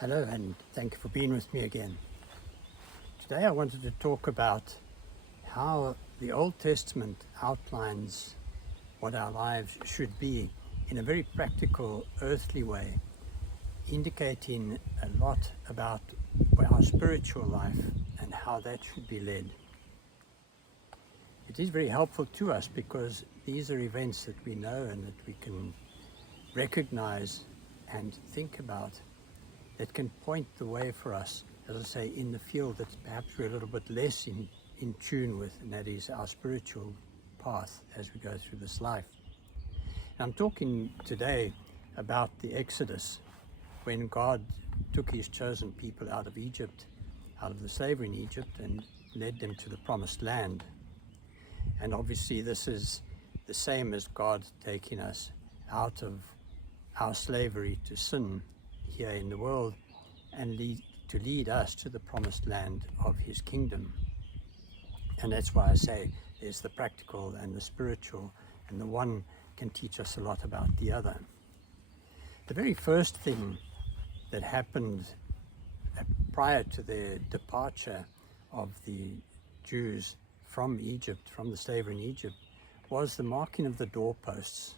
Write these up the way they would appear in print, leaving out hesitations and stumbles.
Hello, and thank you for being with me again. Today I wanted to talk about how the Old Testament outlines what our lives should be in a very practical, earthly way, indicating a lot about our spiritual life and how that should be led. It is very helpful to us because these are events that we know and that we can recognize and think about, that can point the way for us, as I say, in the field that perhaps we're a little bit less in tune with, and that is our spiritual path as we go through this life. And I'm talking today about the Exodus, when God took his chosen people out of Egypt, out of the slavery in Egypt, and led them to the promised land. And obviously this is the same as God taking us out of our slavery to sin here in the world and to lead us to the promised land of his kingdom. And that's why I say there's the practical and the spiritual, and the one can teach us a lot about the other. The very first thing that happened prior to their departure of the Jews from Egypt, from the slavery in Egypt, was the marking of the doorposts.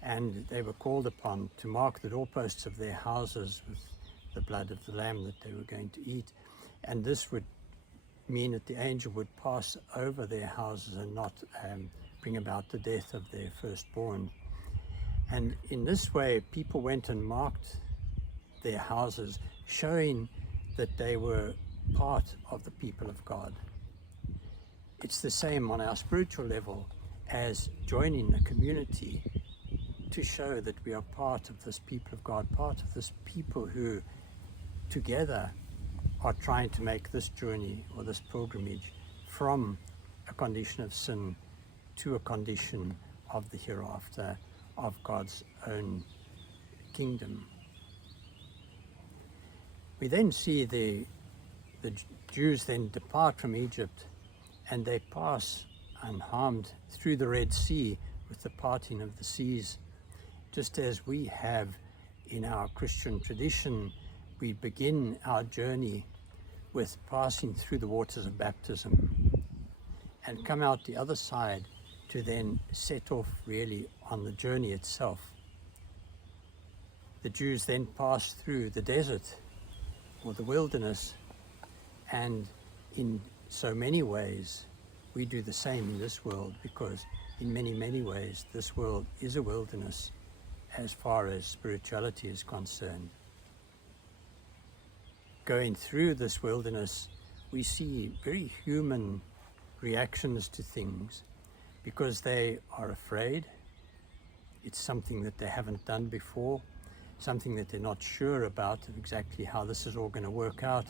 And they were called upon to mark the doorposts of their houses with the blood of the lamb that they were going to eat. And this would mean that the angel would pass over their houses and not bring about the death of their firstborn. And in this way, people went and marked their houses, showing that they were part of the people of God. It's the same on our spiritual level as joining a community, to show that we are part of this people of God, part of this people who together are trying to make this journey or this pilgrimage from a condition of sin to a condition of the hereafter, of God's own kingdom. We then see the Jews then depart from Egypt, and they pass unharmed through the Red Sea with the parting of the seas. Just as we have in our Christian tradition, we begin our journey with passing through the waters of baptism and come out the other side to then set off really on the journey itself. The Jews then pass through the desert or the wilderness, and in so many ways we do the same in this world, because in many, many ways this world is a wilderness as far as spirituality is concerned. Going through this wilderness, we see very human reactions to things, because they are afraid. It's something that they haven't done before, something that they're not sure about exactly how this is all going to work out.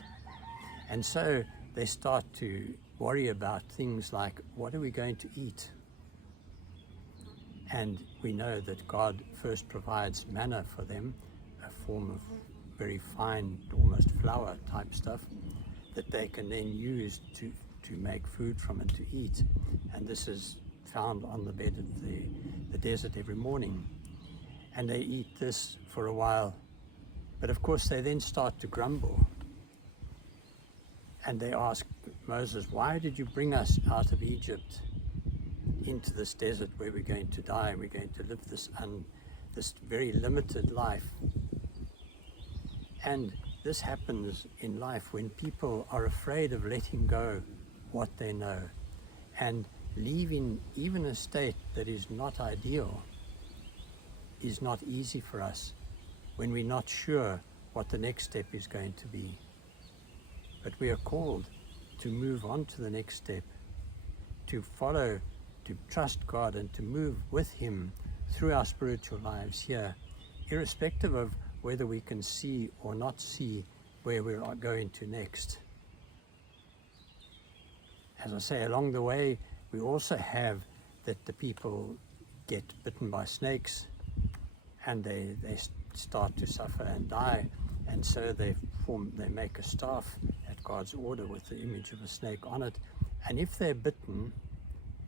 And so they start to worry about things like, what are we going to eat? And we know that God first provides manna for them, a form of very fine, almost flour type stuff, that they can then use to make food from and to eat. And this is found on the bed of the desert every morning. And they eat this for a while. But of course they then start to grumble. And they ask Moses, why did you bring us out of Egypt into this desert where we're going to die and we're going to live this very limited life? And this happens in life when people are afraid of letting go what they know and leaving even a state that is not ideal. Is not easy for us when we're not sure what the next step is going to be. But we are called to move on to the next step, to follow, to trust God, and to move with him through our spiritual lives here, irrespective of whether we can see or not see where we are going to next. As I say, along the way, we also have that the people get bitten by snakes, and they start to suffer and die, and so they make a staff at God's order with the image of a snake on it. And if they're bitten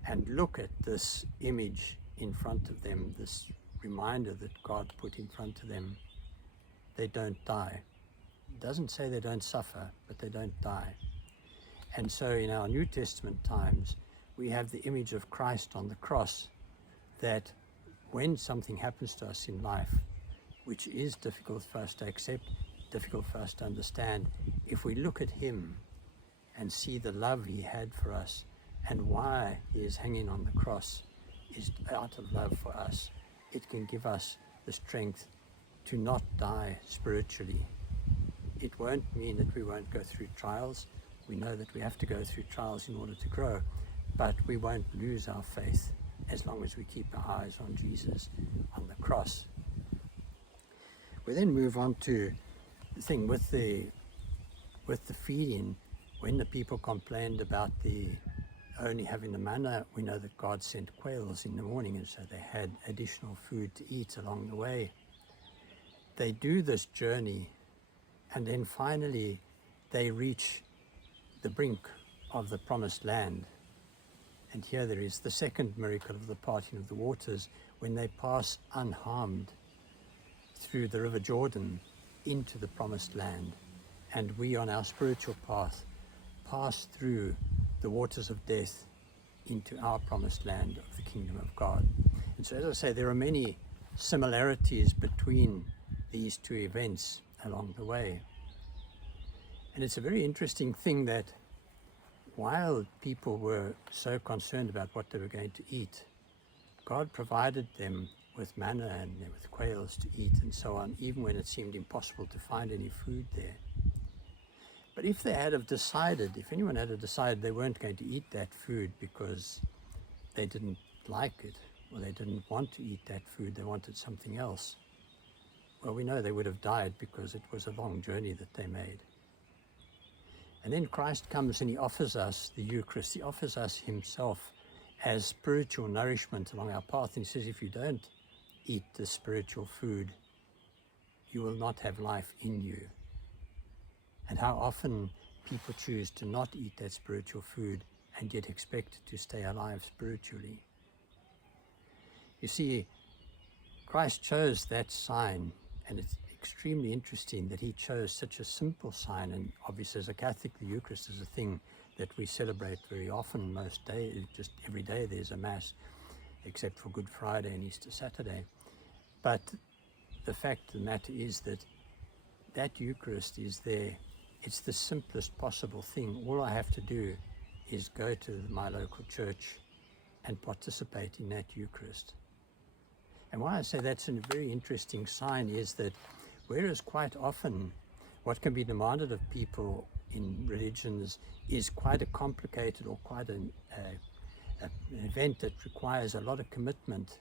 and look at this image in front of them, this reminder that God put in front of them, they don't die. It doesn't say they don't suffer, but they don't die. And so in our New Testament times, we have the image of Christ on the cross, that when something happens to us in life, which is difficult for us to accept, difficult for us to understand, if we look at him and see the love he had for us and why he is hanging on the cross is out of love for us, it can give us the strength to not die spiritually. It won't mean that we won't go through trials. We know that we have to go through trials in order to grow, but we won't lose our faith as long as we keep our eyes on Jesus on the cross. We then move on to the thing with the feeding. When the people complained about the only having the manna, we know that God sent quails in the morning, and so they had additional food to eat along the way. They do this journey, and then finally they reach the brink of the promised land. And here there is the second miracle of the parting of the waters, when they pass unharmed through the river Jordan into the promised land. And we on our spiritual path pass through the waters of death into our promised land of the kingdom of God. And so, as I say, there are many similarities between these two events along the way. And it's a very interesting thing that while people were so concerned about what they were going to eat, God provided them with manna and with quails to eat and so on, even when it seemed impossible to find any food there. But if they had have decided, if anyone had have decided they weren't going to eat that food because they didn't like it, or they didn't want to eat that food, they wanted something else, well, we know they would have died because it was a long journey that they made. And then Christ comes and he offers us the Eucharist. He offers us himself as spiritual nourishment along our path. And he says, if you don't eat the spiritual food, you will not have life in you. And how often people choose to not eat that spiritual food and yet expect to stay alive spiritually. You see, Christ chose that sign, and it's extremely interesting that he chose such a simple sign. And obviously as a Catholic, the Eucharist is a thing that we celebrate very often. Most days, just every day there's a Mass, except for Good Friday and Easter Saturday. But the fact of the matter is that that Eucharist is there. It's the simplest possible thing. All I have to do is go to my local church and participate in that Eucharist. And why I say that's a very interesting sign is that whereas quite often what can be demanded of people in religions is quite a complicated or quite an event that requires a lot of commitment,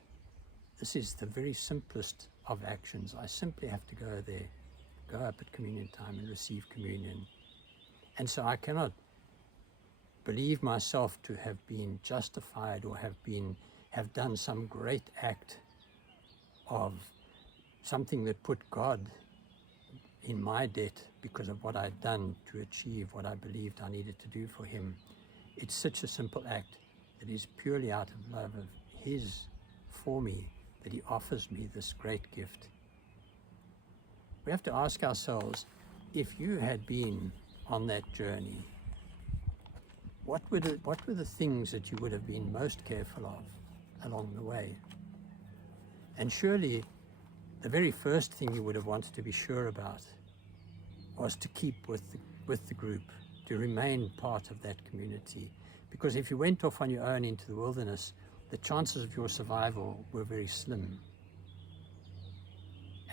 this is the very simplest of actions. I simply have to go there, go up at communion time and receive communion. And so I cannot believe myself to have been justified or have done some great act of something that put God in my debt because of what I'd done to achieve what I believed I needed to do for him. It's such a simple act that is purely out of love of his for me that he offers me this great gift. We have to ask ourselves, if you had been on that journey, what were the things that you would have been most careful of along the way? And surely the very first thing you would have wanted to be sure about was to keep with the group, to remain part of that community. Because if you went off on your own into the wilderness, the chances of your survival were very slim.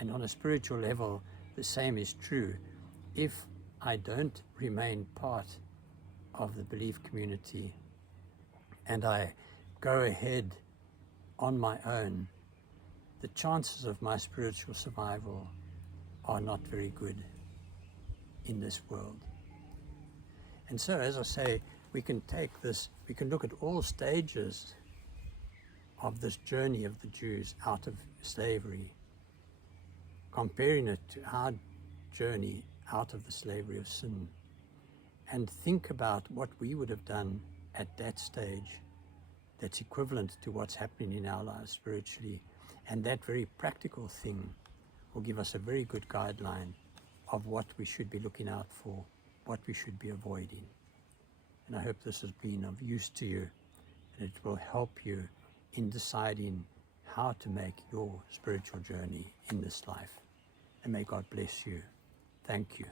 And on a spiritual level, the same is true. If I don't remain part of the belief community and I go ahead on my own, the chances of my spiritual survival are not very good in this world. And so, as I say, we can look at all stages of this journey of the Jews out of slavery, comparing it to our journey out of the slavery of sin, and think about what we would have done at that stage that's equivalent to what's happening in our lives spiritually. And that very practical thing will give us a very good guideline of what we should be looking out for, what we should be avoiding. And I hope this has been of use to you, and it will help you in deciding how to make your spiritual journey in this life. And may God bless you. Thank you.